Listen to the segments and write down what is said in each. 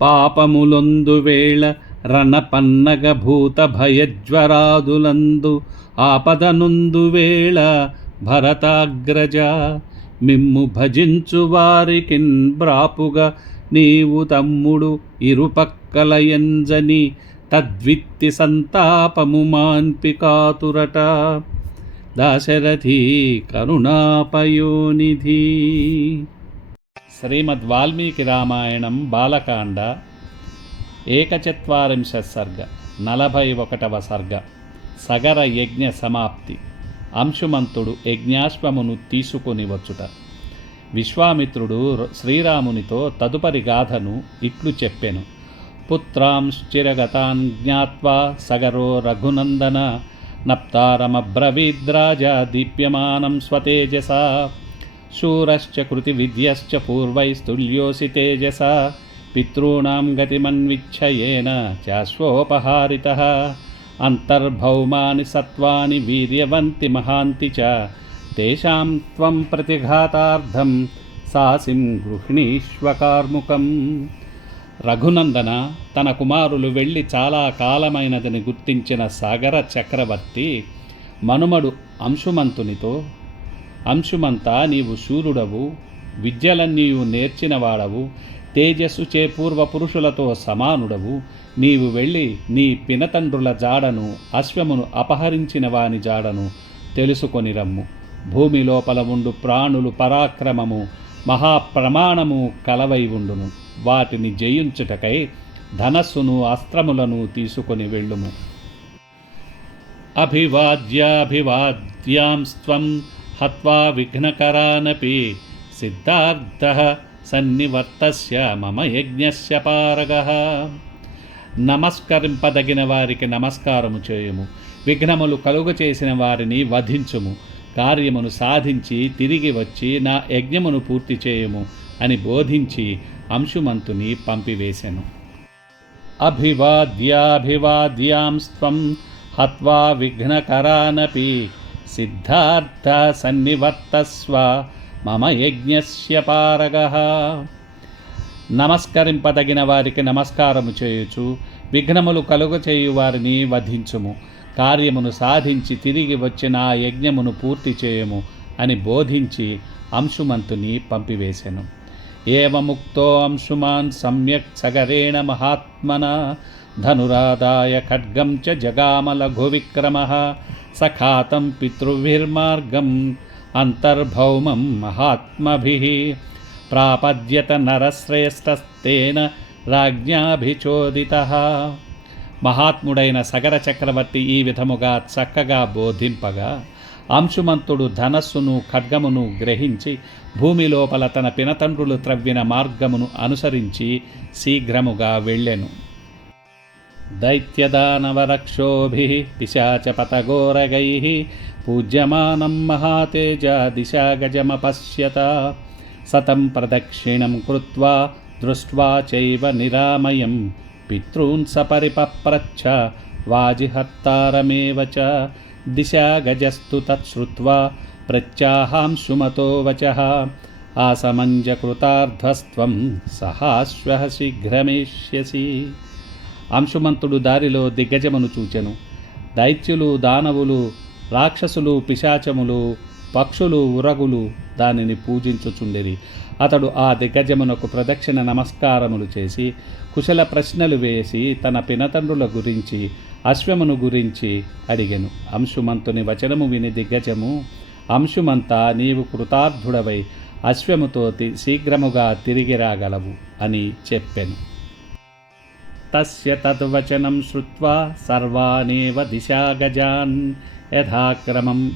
పాపములొందువేళ రణపన్నగ భూత భయజ్వరాదులందు ఆపదనుందువేళ భరతాగ్రజ మిమ్ము భజించు వారికిన్ బ్రాపుగా నీవు తమ్ముడు ఇరుపక్కల ఎంజని తద్విత్తి సంతాపము మాన్పికాతురట. దాశరథి కరుణాపయోనిధి. శ్రీమద్ వాల్మీకి రామాయణం బాలకాండ ఏకచత్వారింశ సర్గ నలభై ఒకటవ సర్గ సగర యజ్ఞ సమాప్తి అంశుమంతుడు యజ్ఞాశ్వమును తీసుకుని వచ్చుట. విశ్వామిత్రుడు శ్రీరామునితో తదుపరి గాథను ఇట్లు చెప్పెను. పుత్రాంశ్చిరగతాన్ జ్ఞాత్వా సగరో రఘునందన నప్తారమబ్రవీద్రాజ దీప్యమానం స్వతేజసా. శూరశ్చ కృతి విద్యశ్చ పూర్వైస్తుల్యోసి తేజస పితॄణాం గతిమన్విచ్ఛయేన अन्तर्भौमानि అంతర్భౌమాని సత్వాని వీర్యవంతి మహాంతి చ తేషాం త్వం ప్రతిఘాతార్థం సాసిం గృహిణీష్వకార్ముకం రఘునందన తన కుమారులు వెళ్ళి చాలా కాలమైనదని గుర్తించిన సాగర చక్రవర్తి మనుమడు అంశుమంతునితో అంశుమంతా నీవు శూరుడవు విద్యలన్నీయు నేర్చినవాడవు తేజస్సు చే పూర్వ పురుషులతో సమానుడవు. నీవు వెళ్ళి నీ పినతండ్రుల జాడను అశ్వమును అపహరించిన వాని జాడను తెలుసుకొని రమ్ము. భూమి లోపల ఉండు ప్రాణులు పరాక్రమము మహాప్రమాణము కలవై ఉండును. వాటిని జయించుటకై ధనస్సును అస్త్రములను తీసుకొని వెళ్ళుము. అభివాద్యాభివాద్యాంస్త్వం హత్వా విఘ్నకరానపి సిద్ధార్థ సన్నివర్తస్య మమ యజ్ఞస్య పారగ నమస్కరింపదగిన వారికి నమస్కారము చేయుము. విఘ్నములు కలుగ చేసిన వారిని వధించుము. కార్యమును సాధించి తిరిగి వచ్చి నా యజ్ఞమును పూర్తి చేయుము అని బోధించి అంశుమంతుని పంపివేశెను అభివాద్యాభివాద్యాంస్త్వం హత్వా విఘ్నకరానపి సిద్ధార్థ సన్నివర్తస్వ మమ యజ్ఞస్య పారగ. నమస్కరింపదగిన వారికి నమస్కారము చేయుచు విఘ్నములు కలుగ చేయు వారిని వధించుము. కార్యమును సాధించి తిరిగి వచ్చిన ఆ యజ్ఞమును పూర్తి చేయము అని బోధించి అంశుమంతుని పంపివేశెను ఏవముక్తో అంశుమాన్ సమ్యక్ సగరేణ మహాత్మన ధనురాదాయ ఖడ్గం చ జగామలఘువిక్రమ సఖాతం పితృభిర్మార్గం అంతర్భౌమం మహాత్మభి ప్రాపద్యత నరశ్రేష్టస్తేన రాజ్ఞాభిచోదితः మహాత్ముడైన సగర చక్రవర్తి ఈ విధముగా చక్కగా బోధింపగా అంశుమంతుడు ధనస్సును ఖడ్గమును గ్రహించి భూమి లోపల తన పినతండ్రులు త్రవ్విన మార్గమును అనుసరించి శీఘ్రముగా వెళ్ళెను. दैत्यदानवरक्षोभिः पिशाचपतगोरगैः पूज्यमानं महातेज दिशा गजमपश्यत शतं प्रदक्षिणं कृत्वा दृष्ट्वा चैव निरामयं। पितॄन् सपरिपप्रच्छ वाजिहर्तारमेव च। दिशा गजस्तु तत् श्रुत्वा प्रत्याहांशुमतो वचः। आसमञ्जकृतार्ध्वस्त्वं सहाश्वः शीघ्रमेष्यसि అంశుమంతుడు దారిలో దిగ్గజమును చూచెను. దైత్యులు దానవులు రాక్షసులు పిశాచములు పక్షులు ఉరగులు దానిని పూజించుచుండిరి. అతడు ఆ దిగ్గజమునకు ప్రదక్షిణ నమస్కారములు చేసి కుశల ప్రశ్నలు వేసి తన పినతండ్రుల గురించి అశ్వమును గురించి అడిగెను. అంశుమంతుని వచనము విని దిగ్గజము అంశుమంతా నీవు కృతార్థుడవై అశ్వముతో తి- శీఘ్రముగా తిరిగి రాగలవు అని చెప్పెను. तस्य तद्वचनं श्रुत्वा सर्वानेव दिशा गजान् यथा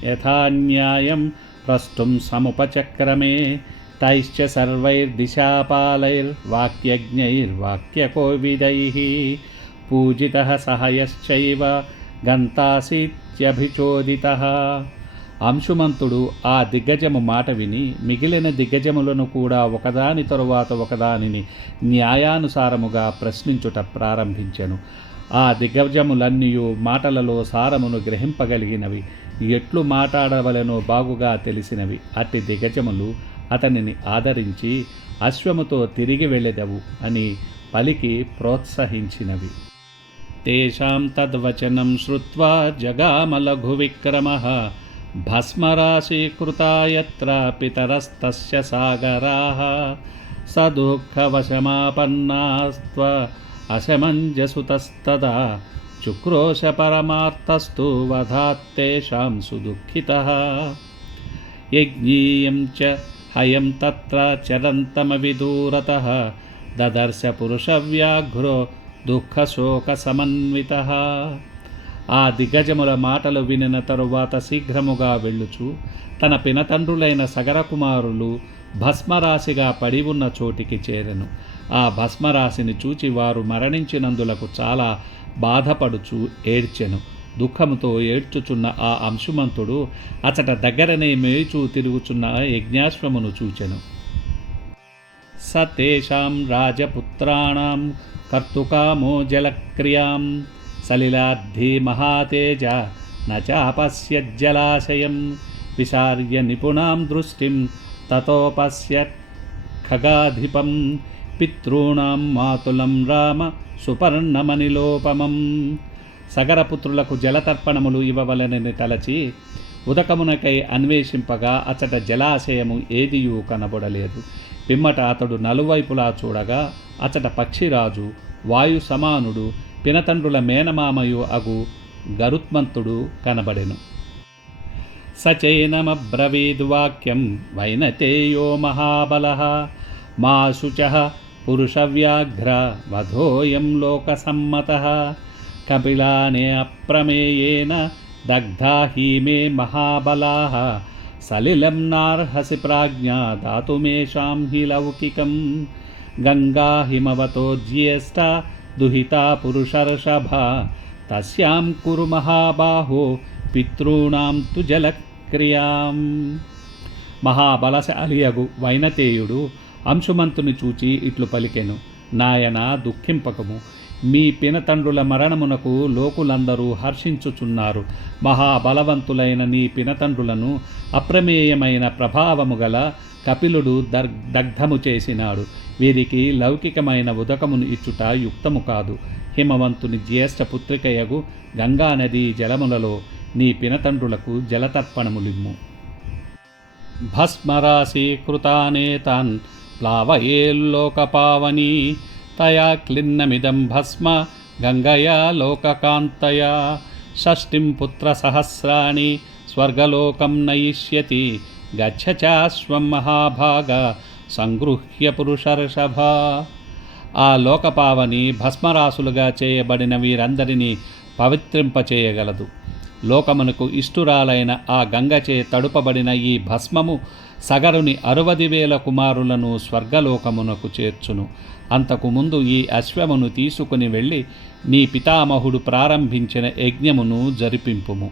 यथा न्यायं प्रष्टुं समुपचक्रमे। तैश्च सर्वैर्दिशापालैर्वाक्यज्ञैर्वाक्यकोविदैः पूजितः सहयश्चैव गन्तासीत्यभिचोदितः। అంశుమంతుడు ఆ దిగ్గజము మాట విని మిగిలిన దిగ్గజములను కూడా ఒకదాని తరువాత ఒకదానిని న్యాయానుసారముగా ప్రశ్నించుట ప్రారంభించెను. ఆ దిగ్గజములన్నీయు మాటలలో సారమును గ్రహింపగలిగినవి. ఎట్లు మాట్లాడవలనో బాగుగా తెలిసినవి. అట్టి దిగ్గజములు అతనిని ఆదరించి అశ్వముతో తిరిగి వెళ్ళెదవు అని పలికి ప్రోత్సహించినవి. తేషాం తద్వచనం శ్రుత్వా జగామలఘువిక్రమः भस्मराशीकृता यत्र पितरस्तस्य सागराः स दुःखवशमापन्नास्त्व अशमञ्जसुतस्तदा चुक्रोशपरमार्थस्तु वधात्तेषां सुदुःखितः। यज्ञीयं च हयं तत्र चरन्तमविदूरतः ददर्श पुरुषव्याघ्रो दुःखशोकसमन्वितः। ఆ దిగ్గజముల మాటలు వినిన తరువాత శీఘ్రముగా వెళ్ళుచు తన పినతండ్రులైన సగరకుమారులు భస్మరాశిగా పడి ఉన్న చోటికి చేరెను. ఆ భస్మరాశిని చూచి వారు మరణించినందులకు చాలా బాధపడుచు ఏడ్చెను. దుఃఖముతో ఏడ్చుచున్న ఆ అంశుమంతుడు అచట దగ్గరనే మేచూ తిరుగుచున్న యజ్ఞాశ్వమును చూచెను. స తేషాం రాజపుత్రాణం కర్తుకామో జలక్రియాం సలిలాద్ధి మహాతేజ నచాపశ్యజ్జలాశయం విశార్య నిపుణాం దృష్టిం తతోపశ్య ఖగాధిపం పితॄణాం మాతులం రామ సుపర్ణమనిలోపమం సగరపుత్రులకు జలతర్పణములు ఇవ్వవలనని తలచి ఉదకమునకై అన్వేషింపగా అచట జలాశయము ఏదియూ కనబడలేదు. పిమ్మట అతడు నలువైపులా చూడగా అచట పక్షిరాజు వాయు సమానుడు పినతండ్రుల మేనమామయు అగు గరుత్మంతుడు కనబడెను. సచైనమ్రవీద్వాక్యం వైనతేయో మహాబల. మా శుచ పురుషవ్యాఘ్ర వధోయం లోకసమ్మత. కపిలానే అప్రమేయేన దగ్ధా హీమే మహాబలా. సలిలం నార్హసి ప్రాజ్ఞా దాతుమేషాం హి లౌకికం. గంగా హిమవతో జ్యేష్ఠ దుహితా పురుషర్షభ తస్యాం కురు మహాబాహో పితॄణాం తు జలక్రియాం మహాబలశాలియగు వైనతేయుడు అంశుమంతుని చూచి ఇట్లు పలికెను నాయన దుఃఖింపకము. మీ పినతండ్రుల మరణమునకు లోకులందరూ హర్షించుచున్నారు. మహాబలవంతులైన నీ పినతండ్రులను అప్రమేయమైన ప్రభావము గల కపిలుడు దగ్ధము చేసినాడు. వీరికి లౌకికమైన ఉదకమును ఇచ్చుట యుక్తము కాదు. హిమవంతుని జ్యేష్ఠ పుత్రికయగు గంగానదీ జలములలో నీ పినతండ్రులకు జలతర్పణములిమ్ము. భస్మరాశీకృతానేతాన్ ప్లావయేల్లోకపావనీ తయా క్లిన్నమిదం భస్మ గంగయా లోకకాంతయా షష్టిం పుత్రసహస్రాణి స్వర్గలోకం నయిష్యతి గచ్చ చాశ్వం మహాభాగ సంగృహ్య పురుషర్షభ ఆ లోకపావని భస్మరాసులుగా చేయబడిన వీరందరినీ పవిత్రింపచేయగలదు. లోకమునకు ఇష్టురాలైన ఆ గంగచే తడుపబడిన ఈ భస్మము సగరుని అరవది వేల కుమారులను స్వర్గలోకమునకు చేర్చును. అంతకు ముందు ఈ అశ్వమును తీసుకుని వెళ్ళి నీ పితామహుడు ప్రారంభించిన యజ్ఞమును జరిపింపుము.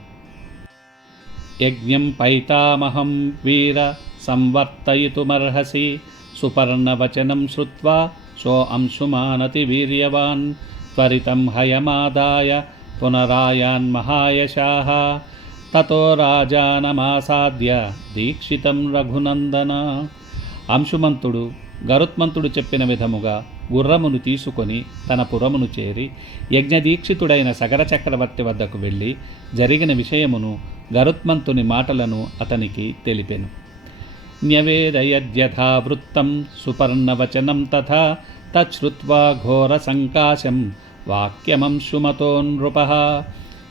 యజ్ఞం పైతామహం వీర సంవర్తయితుమర్హసి సుపర్ణవచనం శ్రుత్వా సో అంశుమానతి వీర్యవాన్ త్వరితం హయమాదాయ పునరాయాన్ తతో రాజానమాసాద్య దీక్షితం రఘునందన. అంశుమంతుడు గరుత్మంతుడు చెప్పిన విధముగా గుర్రమును తీసుకొని తన పురమును చేరి యజ్ఞదీక్షితుడైన సగర చక్రవర్తి వద్దకు వెళ్ళి జరిగిన విషయమును గరుత్మంతుని మాటలను అతనికి తెలిపెను. न्यवेदयद्यथा वृत्तं सुपर्णवचनं तथा तच्छ्रुत्वा घोरसङ्काशं वाक्यमंशुमतो नृपः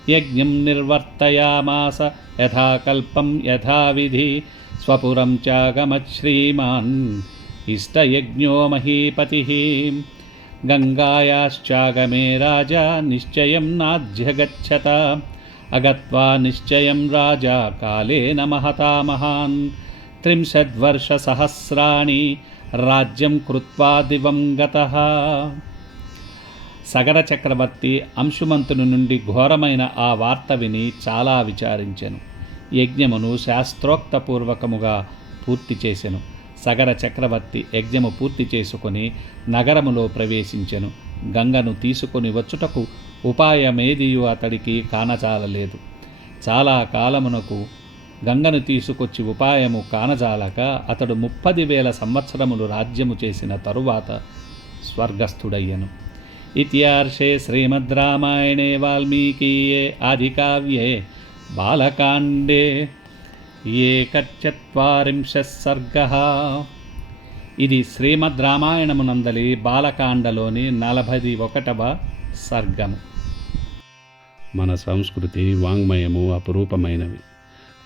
यज्ञं निर्वर्तयामास यथा कल्पं यथाविधि स्वपुरं चागमच्छ्रीमान् इष्टयज्ञो महीपतिः। गङ्गायाश्चागमे राजा निश्चयं नाध्यगच्छत। अगत्वा निश्चयं राजा कालेन महता महान्। త్రింశద్వర్షసహస్రాణి రాజ్యం కృత్వా దివం గతః సగర చక్రవర్తి అంశుమంతుని నుండి ఘోరమైన ఆ వార్త విని చాలా విచారించెను. యజ్ఞమును శాస్త్రోక్తపూర్వకముగా పూర్తి చేసెను. సగర చక్రవర్తి యజ్ఞము పూర్తి చేసుకొని నగరములో ప్రవేశించెను. గంగను తీసుకొని వచ్చుటకు ఉపాయమేదియు అతడికి కానచాలలేదు చాలా కాలమునకు గంగను తీసుకొచ్చి ఉపాయము కానజాలక అతడు ముప్పది వేల సంవత్సరములు రాజ్యము చేసిన తరువాత స్వర్గస్థుడయ్యను. ఇత్యార్షే శ్రీమద్ రామాయణే వాల్మీకీయే ఆదికావ్యే బాలకాండే ఏకచత్వారింశ సర్గ. ఇది శ్రీమద్ రామాయణమునందలి బాలకాండలోని నలభై ఒకటవ సర్గము. మన సంస్కృతి వాంగ్మయము అపురూపమైనవి.